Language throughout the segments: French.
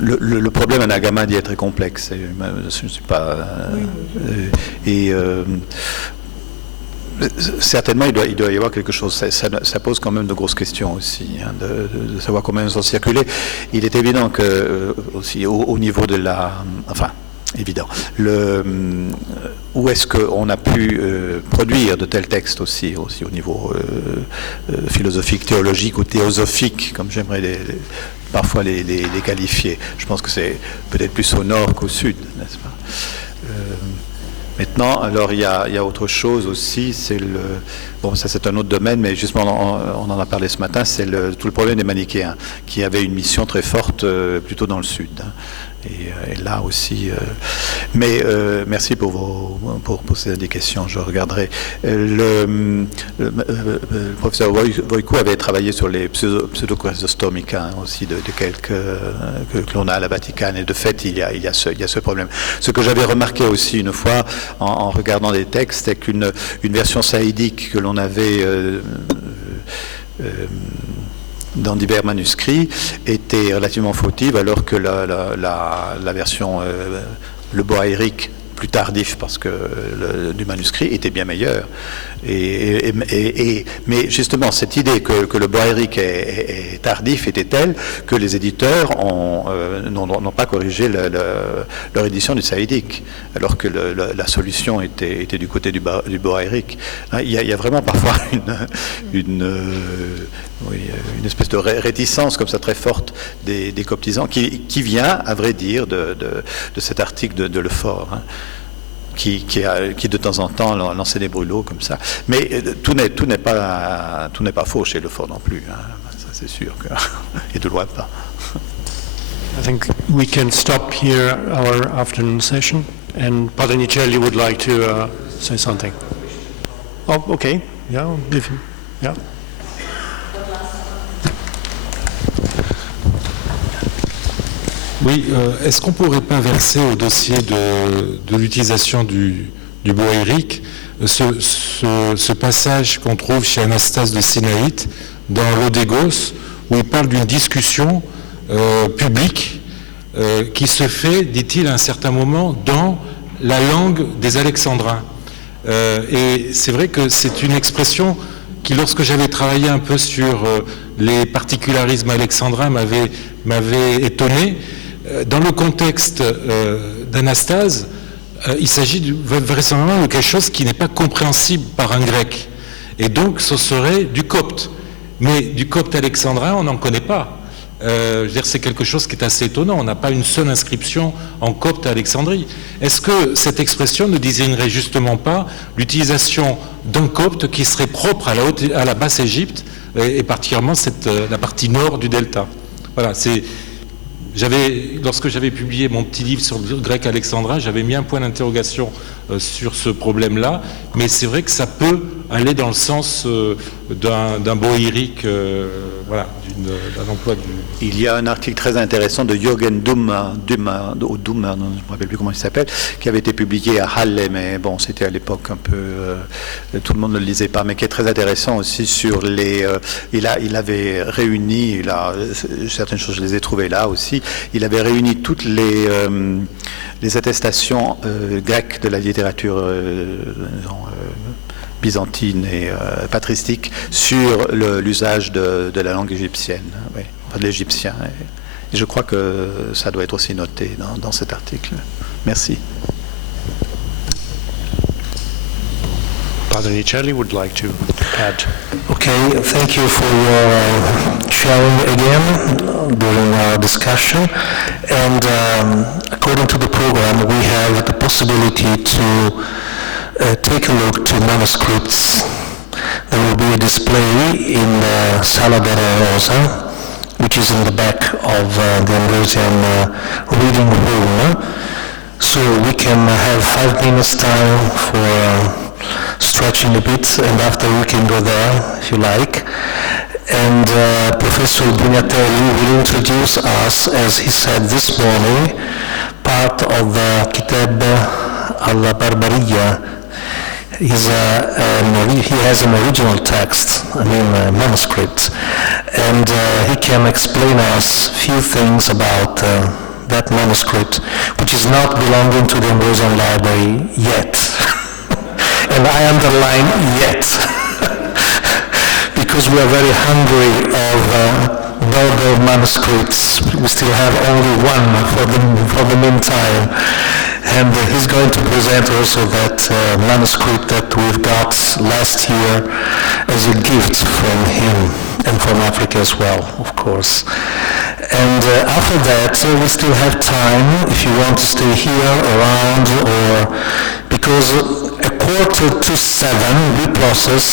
le problème Anagama est très complexe. Je ne suis pas... certainement, il doit y avoir quelque chose. Ça pose quand même de grosses questions aussi, hein, de savoir combien ils ont circulé. Il est évident que, aussi, au niveau de la... Enfin, évident. Où est-ce qu'on a pu produire de tels textes aussi au niveau philosophique, théologique ou théosophique, comme j'aimerais parfois les qualifier. Je pense que c'est peut-être plus au nord qu'au sud, n'est-ce pas? Maintenant, alors il y a autre chose aussi, c'est bon, ça c'est un autre domaine, mais justement on en a parlé ce matin, c'est tout le problème des manichéens, qui avaient une mission très forte plutôt dans le sud. Hein. Et là aussi, mais merci pour ces indications, je regarderai. Le professeur Voicu avait travaillé sur les pseudo-chrysostomica aussi, de quelques que l'on a à la Vatican, et de fait il y a ce problème. Ce que j'avais remarqué aussi une fois en regardant des textes, c'est qu'une version saïdique que l'on avait dans divers manuscrits était relativement fautive, alors que la version le Boaérique plus tardif, parce que du manuscrit était bien meilleur. Mais justement, cette idée que le Boaérique est tardif était telle que les éditeurs n'ont pas corrigé leur édition du saïdique, alors que la solution était du côté du Boaérique. Il y a vraiment parfois une espèce de réticence comme ça très forte des coptisants qui vient, à vrai dire, de cet article de Lefort, hein, qui de temps en temps lançait des brûlots comme ça. Mais tout n'est pas faux chez Lefort non plus, hein. Ça c'est sûr que et de loin pas. I think we can stop here our afternoon session, and Padre Nicelli would like to say something. Oh, okay. Yeah. Yeah. Oui, est-ce qu'on ne pourrait pas verser au dossier de l'utilisation du Boaérique ce passage qu'on trouve chez Anastase de Sinaïte dans l'Odégos, où il parle d'une discussion publique qui se fait, dit-il, à un certain moment, dans la langue des Alexandrins. Et c'est vrai que c'est une expression qui, lorsque j'avais travaillé un peu sur les particularismes alexandrins, m'avait étonné. Dans le contexte d'Anastase, il s'agit vraisemblablement de quelque chose qui n'est pas compréhensible par un grec. Et donc, ce serait du copte. Mais du copte alexandrin, on n'en connaît pas. Je veux dire, c'est quelque chose qui est assez étonnant. On n'a pas une seule inscription en copte à Alexandrie. Est-ce que cette expression ne désignerait justement pas l'utilisation d'un copte qui serait propre à la Basse-Égypte, et particulièrement la partie nord du delta? Voilà, lorsque j'avais publié mon petit livre sur le grec alexandrin, j'avais mis un point d'interrogation sur ce problème-là, mais c'est vrai que ça peut aller dans le sens d'un boaérique, voilà, d'un emploi du... Il y a un article très intéressant de Jürgen Dummer, je ne me rappelle plus comment il s'appelle, qui avait été publié à Halle, mais bon, c'était à l'époque un peu... tout le monde ne le lisait pas, mais qui est très intéressant aussi sur les... il avait réuni, certaines choses je les ai trouvées là aussi, il avait réuni toutes les attestations grecques de la littérature byzantine et patristique sur l'usage de la langue égyptienne, oui, de l'égyptien. Et je crois que ça doit être aussi noté dans cet article. Merci. Padre Nicelli would like to add. Okay, thank you for your sharing again during our discussion. And according to the program, we have the possibility to take a look to manuscripts. There will be a display in the Sala della Rosa, which is in the back of the Ambrosian reading room. So we can have 5 minutes time for stretching a bit, and after we can go there if you like. And Professor Bugnatelli will introduce us, as he said this morning, part of the Kitab alla Barbaria, he has an original text, a manuscript, and he can explain us a few things about that manuscript, which is not belonging to the Ambrosian Library yet. And I underline yet, because we are very hungry of Berger manuscripts. We still have only one for the meantime. And he's going to present also that manuscript that we've got last year as a gift from him and from Africa as well, of course. And after that, we still have time if you want to stay here around, or because 6:45 we process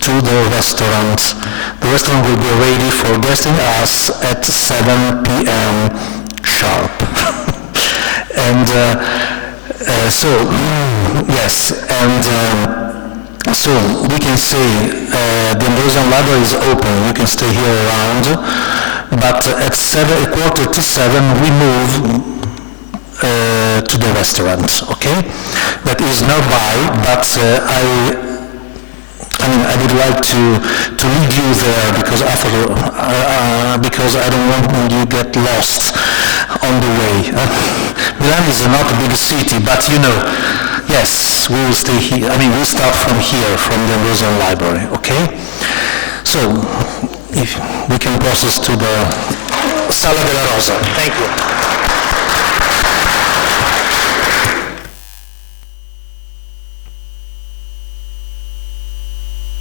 to the restaurant. The restaurant will be ready for guesting us at 7 p.m. sharp. And so we can say the Ambrosian Library is open. You can stay here around, but at 6:45 we move to the restaurant. Okay, that is nearby, but I would like to lead you there because I don't want you to get lost on the way. Milan is not a big city, but yes, we will stay here. We'll start from here, from the Ambrosian Library, okay? So, if we can process to the Sala della Rosa. Thank you.